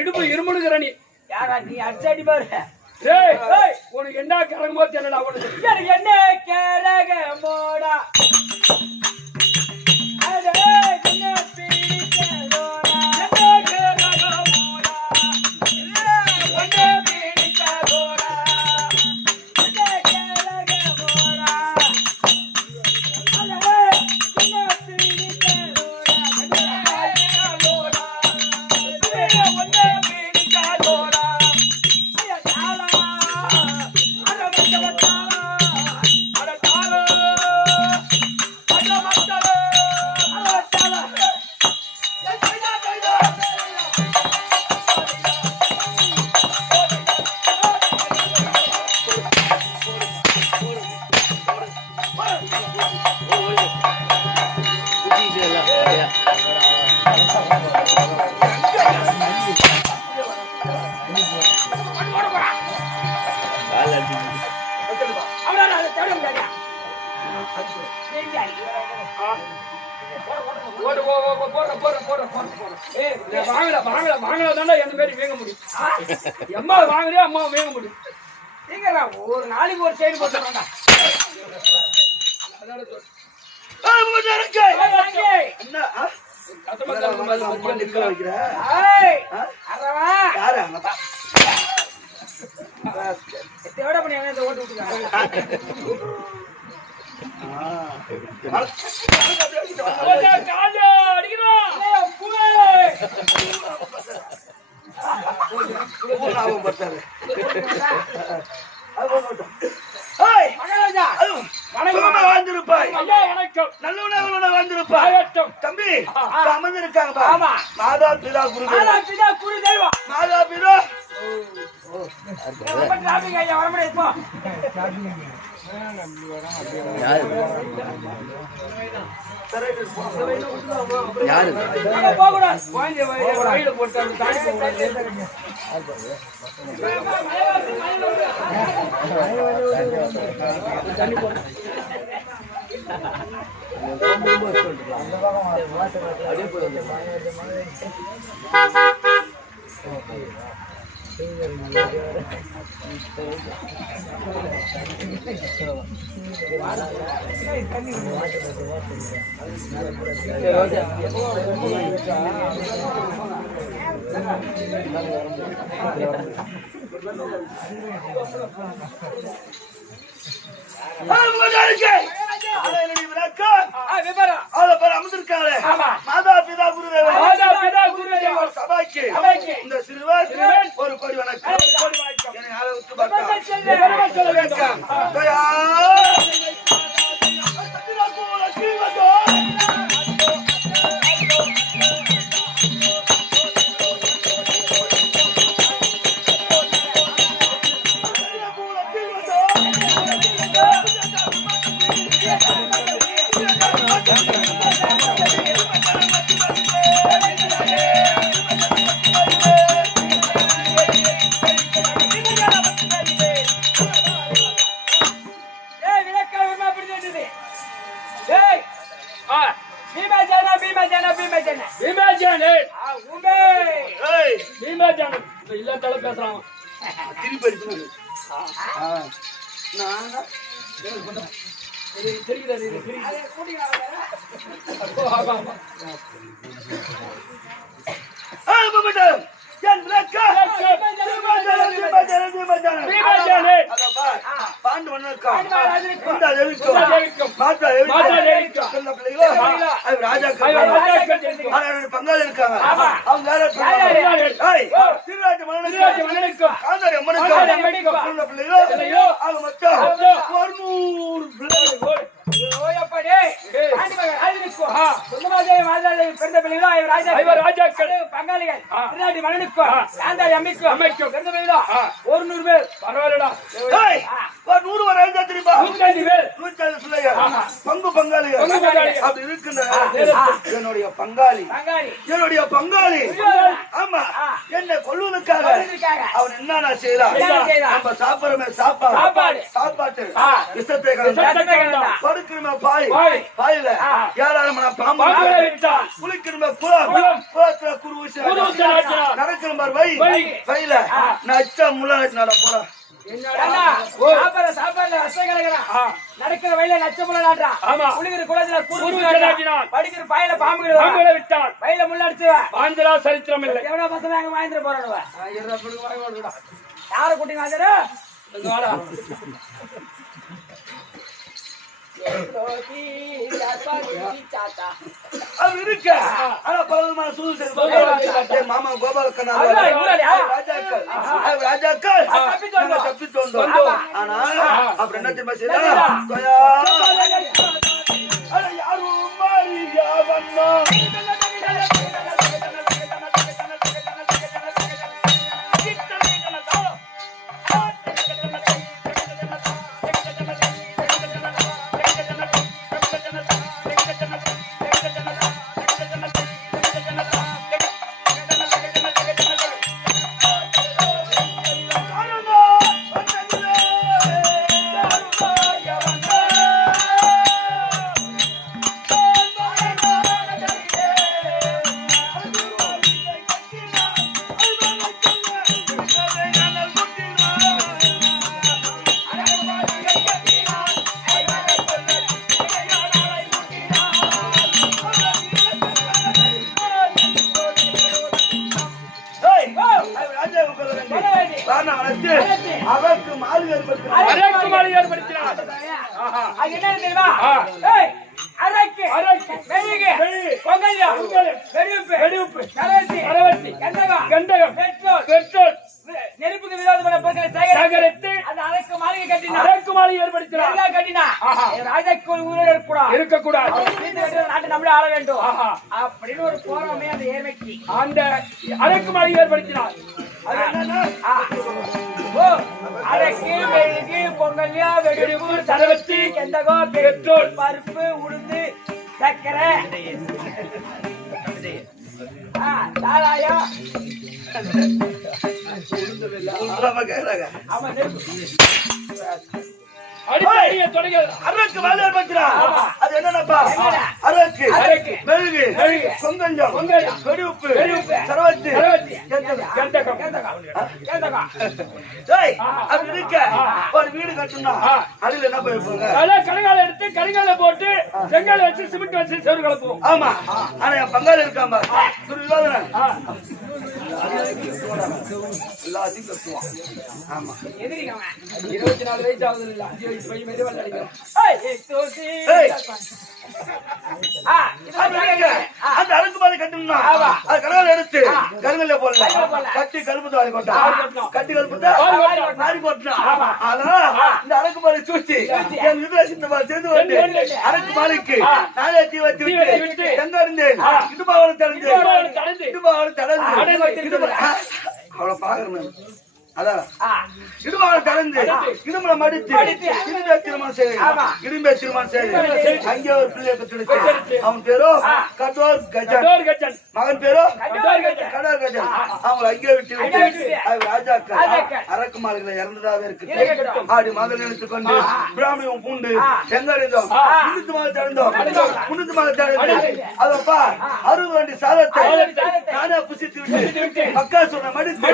இடுப்பு இருமுனுகிற நீ யாரா நீ அடிச்சாடி பாரு. உனக்கு என்ன கிழங்கோ தெரியல. உனக்கு என்ன கிழங்கோடா அம்மா வாங்குறியா அம்மா வேக முடியும். ஒரு நாளைக்கு ஒரு சைடு போட்டு ஓட்டு தம்பி அமர்ந்திருக்காங்க. மாதா பிதா குரு தெய்வம். மாதா பிதா மாதா பிதா குரு சபாய்க்கு இந்த சிறுவர் ஒரு கோடி வணக்கம். பங்காளி இருக்காங்க அவங்க திருராஜ மன்னனுக்கும் காந்தாரி அம்மனுக்கும் பிள்ளைகளோ அவங்க மொத்தம் 100 பிள்ளைகள் பங்காளிகள் திருநாட்டு மன்னனுக்கும் காந்தாரி அம்மைக்கும் 100 பேர் பரவாயில்லடா 100 வரை தெரியுமா 150 பிள்ளைகள் பங்கு பங்காளிகள் அப்படி இருக்கின்ற என்னுடைய பங்காளி ஆமா என்ன கொல்லுவதற்காக அவன் என்ன செய்யறான் நம்ம சாப்பிடுறமே சாப்பாட்டு விஷத்தை படுக்கிறமே பாயில ஏராளமான பாம்பு குளிக்கிறமே குளத்துல குரு நடக்கிற வயில நச்சா முள்ள நட போற நடக்கிற வயல நச்சமுள்ள நாட்டான் குளிக்கிற குளத்துல படிக்கிற பாயில பாம்புகளை விட்டான் வயல முள்ளடிச்சு பாஞ்சலா சரித்திரம் இல்லை எவ்வளவு பசங்க அங்க வாங்கிட்டு போறானுவ யார கூட்டிங்க இருக்க ஆனா பலவிதமான சூழ்நிலை மாமா கோபால ராஜாக்கள் தப்பித்து வந்தோம் ஆனா அப்புறம் என்ன தெரியுமா செய்யலாம் யாரும் மாறியா வந்தோம் அதற்கு மாலை ஏற்படுத்தினார் நெருப்புக்கு விரோதமான பொருட்களை சேகரித்து அந்த அரக்கு மாளிகை கட்டினா ராஜாக்கள் ஊரில் இருக்கக்கூடாது நாட்டை நம்மளே ஆள வேண்டும் அப்படின்னு ஒரு போராமே அந்த ஏழ்மைக்கு அந்த அரக்கு மாளிகை ஏற்படுத்தினார். அரக்கு மெழுகு பொங்கல்யா வெடிப்பு சரவத்தி கெந்தகோ பெட்ரோல் பருப்பு உளுந்து சக்கரை தாராயா அரக்கு மேலே அது என்னப்பா அரக்கு மெழுகு பொங்கஞ்சம் வெடிவுப்பு சரவத்தி அது இருக்க ஒரு வீடு கட்டணும் அதுல என்ன போயிருப்பாங்க கருங்கால எடுத்து கருங்கால போட்டு செங்கல் வச்சு சிமெண்ட் வச்சு செவரு கலப்புவோம். ஆமா ஆனா என் பங்காளி இருக்காம துரியோதனன் எல்லாத்தையும் கட்டுவான். ஆமா 24 வயசு ஆகுது இல்ல 5 வயசு பையன் மெது வல்ல அடிக்கும். அந்த அரக்கு மாலை கட்டணும்னா அது கருங்கல் எடுத்து கருங்கல்ல போடல கட்டி கருப்பு வாரி போட்டா கட்டி கருப்புட்டா வாரி போட்டா ஆனா இந்த அரக்கு மாலை சூச்சி என் இதுல சின்ன சேர்ந்து வந்து அரக்கு மாலைக்கு நாளே தீ வச்சு விட்டு எங்க இருந்தேன் இடுபாவோட தடந்து அவளை பாக்குறேன் அதான் இடுபாவோட தடந்து இடுமலை மடித்து இடும்பே திருமணம் செய்து அங்கே ஒரு பிள்ளைய பெற்றெடுத்து அவன் பேரோ கடோர் கஜன் மகன் பேரோ கடோர் கஜன் அவங்க அங்கே விட்டு ராஜாக்கள் அரக்கு மாளிகளை இறந்ததாவே இருக்கு ஆடி மகள் நினைத்துக் கொண்டு பிராமணியம் பூண்டு செங்கறிந்தோம் முன்னூத்தி மாலை தடந்து அதப்பா 60 வண்டி சாதத்தை நானே புசித்து விட்டு மக்கா சொன்ன மடித்து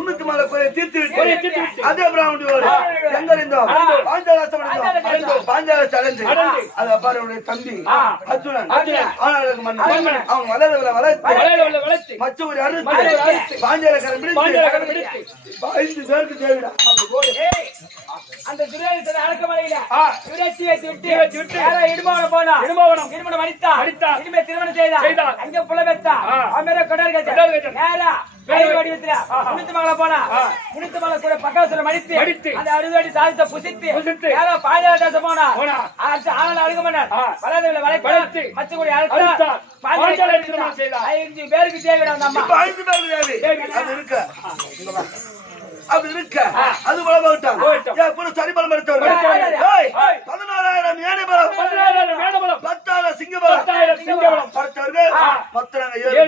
300 மாலை கோயத்தை தீர்த்து விட்டு அதே பிராமணியோடு எங்க இருந்தோம் பாஞ்சால அடைந்து அது அப்பாருடைய தம்பி அர்ஜுனன் ஆனாளுக்கு மன்னன் அவன் வளர்த்து மச்ச ஒரு அறுத்து பாஞ்சாலக்காரன் பிடித்து 5 பேருக்கு தேவைடா அந்த துரியோதனன் அடக்கமலையில விரட்டி விட்டு யாரோ இடுமாவனம் போனா இடுமாவனம் அடித்தா இனிமே திருமணம் செய்தா அங்க புள்ள பெத்தா அமர கடல் கட்ட நேரா வேலை வடிவத்துல முனித்து மகள போனா முனித்து மகள கூட பக்காசுரம் அடித்து அந்த 60 அடி சாதித்த புசித்து யாரோ பாஞ்சால போனா ஆனால அழுகமன்னர் வளர்ந்தவளை வளைத்து மச்சகுடி அழுத்தா பாஞ்சால திருமணம் செய்தா 5 பேருக்கு தேவைடா அந்த அம்மா 5 பேருக்கு தேவை அது இருக்க அது வளமாட்டான் சரி பலம் எடுத்தவர்கள் 16,000 யானை பலம் 10,000 சிங்க பலம் படுத்தவர்கள் மொத்தம் 7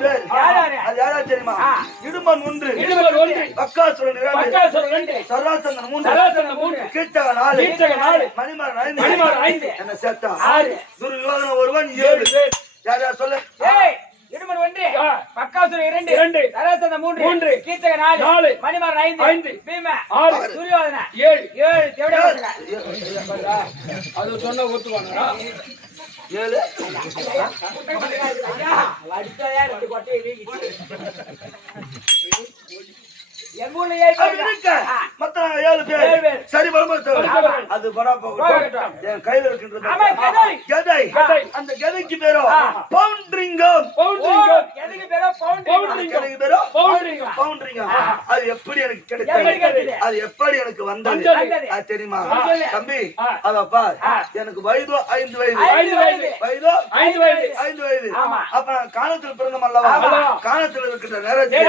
பேர் தெரியுமா இடுமன் 1 பக்காசுரன் 2 சராசந்தன் 3 கீச்சக 4 மணிமாறன் 5 என்ன சேர்த்தா துரியோதனன் ஒருவன் 7 யாரா சொல்ல இடுமன் 1 பக்காசுரன் 2 சராசந்தன் 3 கீச்சக 4 மணிமாறன் 5 பீம 6 துரியோதனன் 7 தேவடா அது சொன்னா ஒத்துவாங்கடா 7 அடிச்சதே 2 கொட்டையை வீங்கிச்சு எங்கூர்ல 7 பேர் சரி பலமத்தவர் அது படா போகட்டும் என் கையில இருக்கின்றது கதை அந்த கதைக்கு பேரோ பவுண்டரிங்கம் கதைக்கு பேரோ பவுண்டரிங்கம் அது எப்படி எனக்கு கிடைச்சது அது எப்படி எனக்கு வந்தது அது தெரியுமா தம்பி அதப்பா எனக்கு வயது 5 வயது அப்ப நான் காணத்தில் பிறந்தம் அல்லவா காணத்தில் இருக்கின்ற நேரத்தில்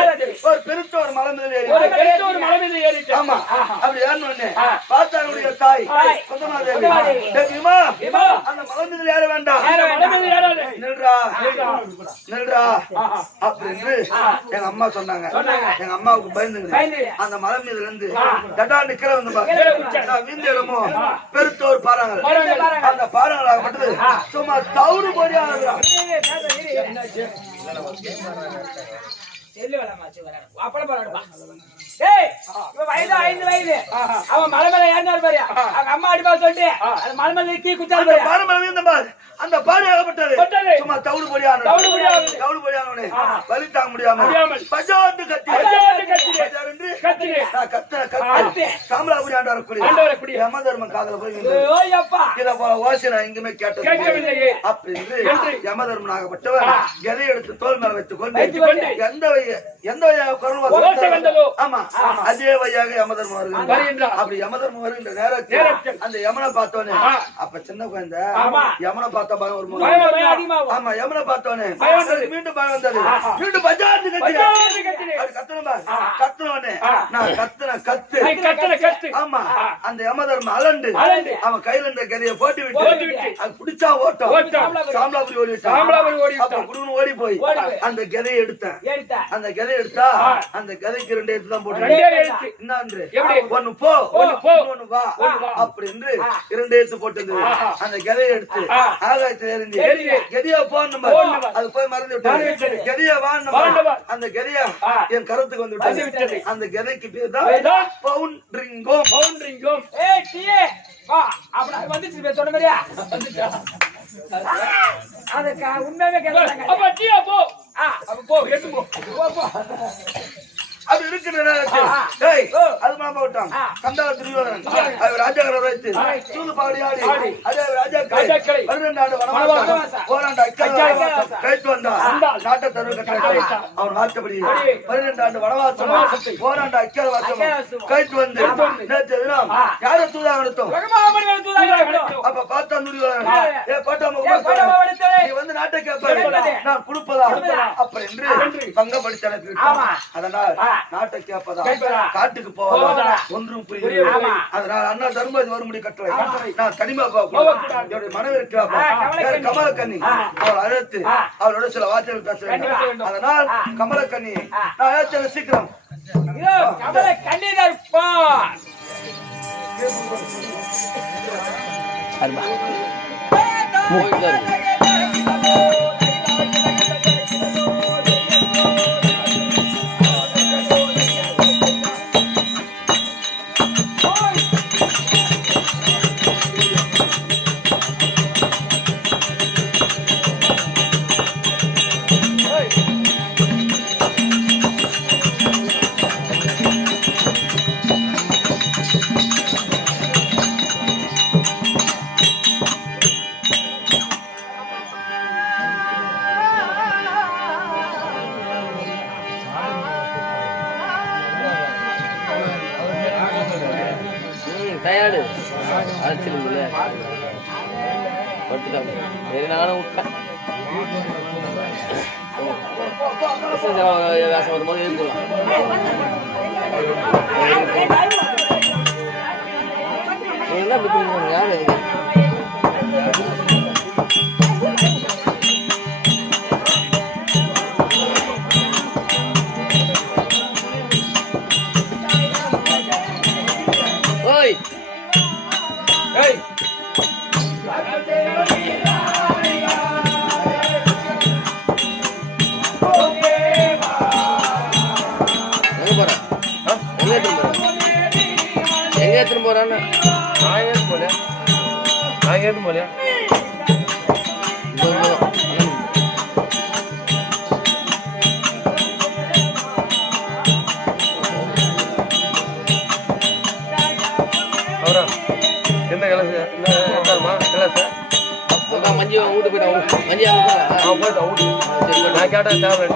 ஒரு பெருத்த ஒரு மலை மீது ஏறி ஆமா அப்படி ஏறணும்னு பார்த்தாருடைய தாய் குந்தமாதேவி அந்த மலை மீது ஏற வேண்டாம் நில்றா அப்படின்னு எங்க அம்மா சொன்னாங்க எங்க அம்மாவுக்கு பயந்துங்க அந்த மலை மீதுல இருந்து தடா நிக்கிற வந்து வீந்தியடமோ பெருத்த ஒரு பாறாங்க அந்த பாறாங்களாக மட்டும் சும்மா தவுறு போடியா அவன் மலை மேல ஏறினார் பாரு அவங்க அம்மா அடிப்பா சொல்லிட்டு அந்த மலை மேல தீ குச்சாரு அந்த பாடு ஆகப்பட்டது சும்மா தவுடு பொடியான வலி தாங்க முடியாம பஜாட்டு கத்தி காமலாபுரி ஆண்டு வரக்கூடிய யமதர்மன் காதல போய் இத போல ஓசி நான் எங்குமே கேட்டது அப்படின்னு யமதர்மன் ஆகப்பட்டவர் கதை எடுத்து தோல் மேல வைத்துக் கொண்டு எந்த வழியாக குரல் ஆமா அதே வழியாக யமதர்மன் வருகின்றார் அப்படி யமதர்மன் வருகின்ற நேரத்தில் அந்த யமனை பார்த்தோன்னே அப்ப சின்ன குழந்தை யமனை பார்த்த பயம் ஒரு ஆமா யமனை பார்த்தோன்னே மீண்டும் பயம் வந்தது மீண்டும் பஜாஜ் கத்துனோடனே நான் கத்து ஆமா அந்த யமதர்மன் அலண்டு அவன் கையில இருந்த கதையை போட்டு விட்டு அது பிடிச்சா ஓட்டம் சாமலாபுரி ஓடி போய் அந்த கதையை எடுத்தேன் அந்த கதை எடுத்தா அந்த கதைக்கு 2 எழுத்து தான் போட்டு என்ன ஒன்னு போ ஒன்னு வா அப்படின்னு 2 எழுத்து போட்டது அந்த கதையை எடுத்து ஆகாயத்தில் எறிஞ்சு கதியா போன்னு அது போய் மறந்து விட்டு கதியா வான்னு அந்த கதியா என் கருத்துக்கு வந்து விட்டது அந்த கதைக்கு பேர் தான் பவுண்டரிங்கம் வந்துச்சு சொன்ன மாதிரியா அதுக்கு உண்மையாவே அது இருக்கிற அது மாமா விட்டான் கந்தால துரியோதனன் ராஜாக்களை வைத்து சூது பாடி ஆடி அதே ராஜாக்களை 12 ஆண்டு வனவாசம் போராண்ட கைத்து வந்தான் நாட்டை தருவ கட்டளை அவன் நாட்டப்படி 12 ஆண்டு வனவாசம் போராண்ட அக்கியவாசம் கைத்து வந்து நேற்று தினம் யார தூதாக நடத்தும் அப்ப பார்த்தா துரியோதனன் பாட்டாம நீ வந்து வந்து நாட்டை கேட்பாரு நான் கொடுப்பதா அப்ப என்று பங்கம் படித்து அனுப்பி அதனால் நாட்டை கேட்பதா காட்டுக்கு போவதா ஒன்றும் புரியவில்லை அதனால் அண்ணா தர்மபதி வரும்படி கட்டளை நான் தனிமா என்னுடைய மனைவி கமலக்கண்ணி அவள் அழைத்து அவளோட சில வார்த்தைகள் பேச வேண்டும் அதனால் கமலக்கண்ணி நான் அழைச்சல சீக்கிரம் கண்ணினர் டயர்டு அழைச்சிருந்தீங்களே பட்டுதான் சரி நானும் விட்டேன் வேசம் வரும்போது எழுப்பலாம் என்ன பிடிக்கும் யாரு ஓய் ஏய் எங்க எடுத்துட்டு போறான்னு நான் ஏத்து போல என்ன கிளாஸ் என்னமா கிளாஸ் மஞ்சி வீட்டு போயிட்டோம் மஞ்சி போயிட்டோம் வீட்டு நான் கேட்டேன் தேவை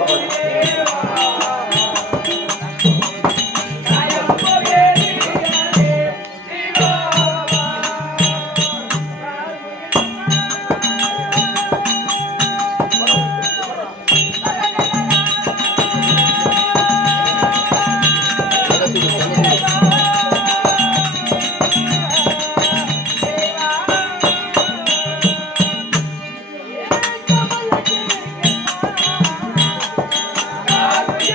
Yeah.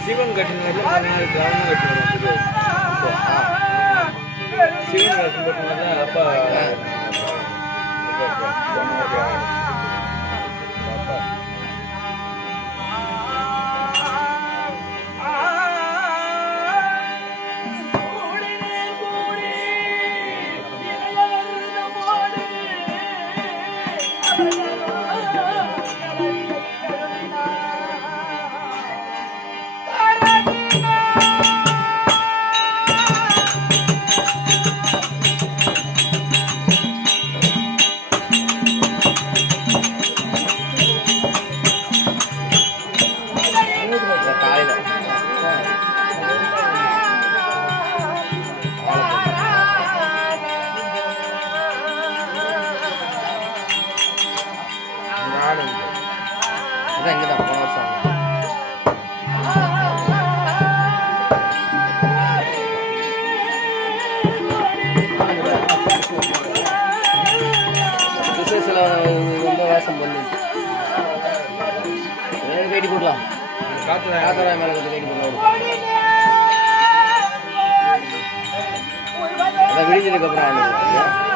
சிவன் கட்டினால சிவன் கட்டினால அப்பா இங்கதான் போன வருஷம் விசேஷத்துல ரொம்ப வாசம் பண்ணு கட்டி போடலாம் காத்தராய மேல கொஞ்சம் கட்டி போடலாம் விடிஞ்சதுக்கு அப்புறம்